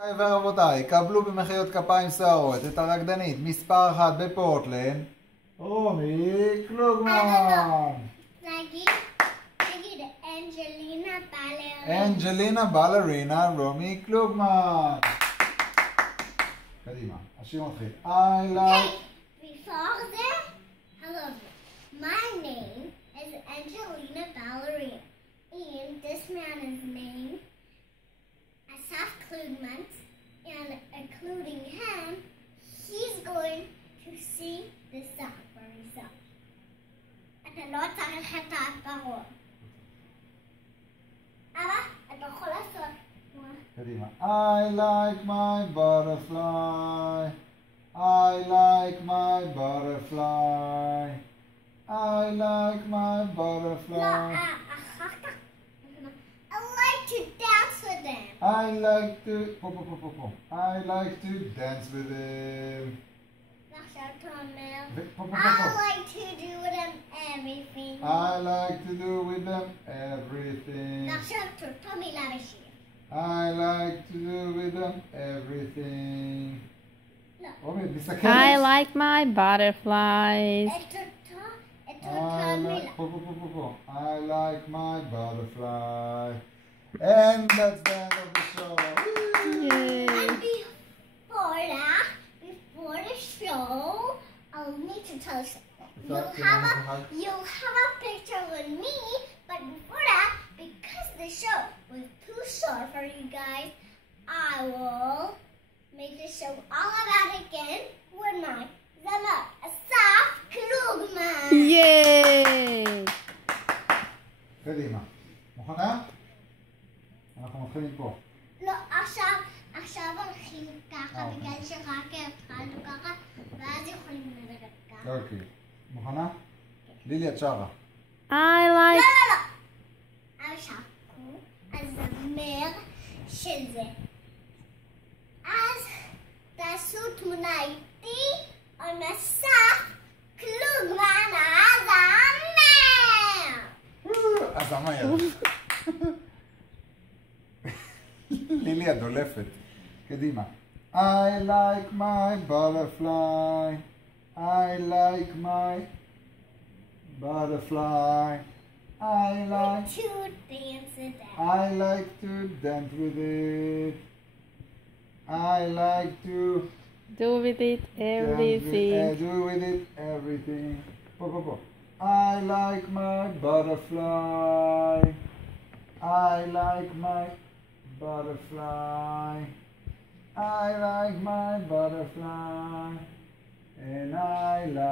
ורבותיי, קבלו במחיאות כפיים סוערות את הרקדנית מספר 1 בפורטלנד, רומי קלוגמן. נגיד אנג'לינה בלרינה. אנג'לינה בלרינה, רומי קלוגמן. קדימה, השיר מתחיל. I like... Before that, hello, my name is Angelina Balerina, and this man is named Asaf Klugman, and including him, he's going to sing this song for himself. אתה לא צריך את האחרון. אבל אתה יכול לעשות. קדימה. I like my butterfly. I like my butterfly. I like my butterfly. לא, אחר כך. I like to dance with them. I like to... I like to dance with them. ועכשיו אתה אומר, I I like to do with them everything. I like to do with them everything. ועכשיו תורתו מילה בשיר. I like to do with them everything. לא. רומי, תסתכלת. I like my butterflies. את אותה מילה. I like my butterfly. And that's the end of the show. Yay. And before the show, I'll need to tell you something. You'll have a picture with me, but before that, because the show was too short for you guys, I will make the show all about it again with my Zama Asaf Klugman. ייי! קדימה. מוכנה? אנחנו מתחילים פה. לא, עכשיו הולכים ככה, בגלל שרק התחלנו ככה, ואז יכולים ללכת ככה. אוקיי. מוכנה? לילי, את שרה. I like... לא. עכשיו, הזמר של זה. אז תעשו תמונה איתי, על אסף קלוגמן, הזמר! הזמר. לילי הדולפת. קדימה. I like my butterfly. I like my butterfly. I like to dance with them. I like to dance with it. I like to do with it everything. do with it everything. I like my butterfly. I like my butterfly. I like my butterfly. And I like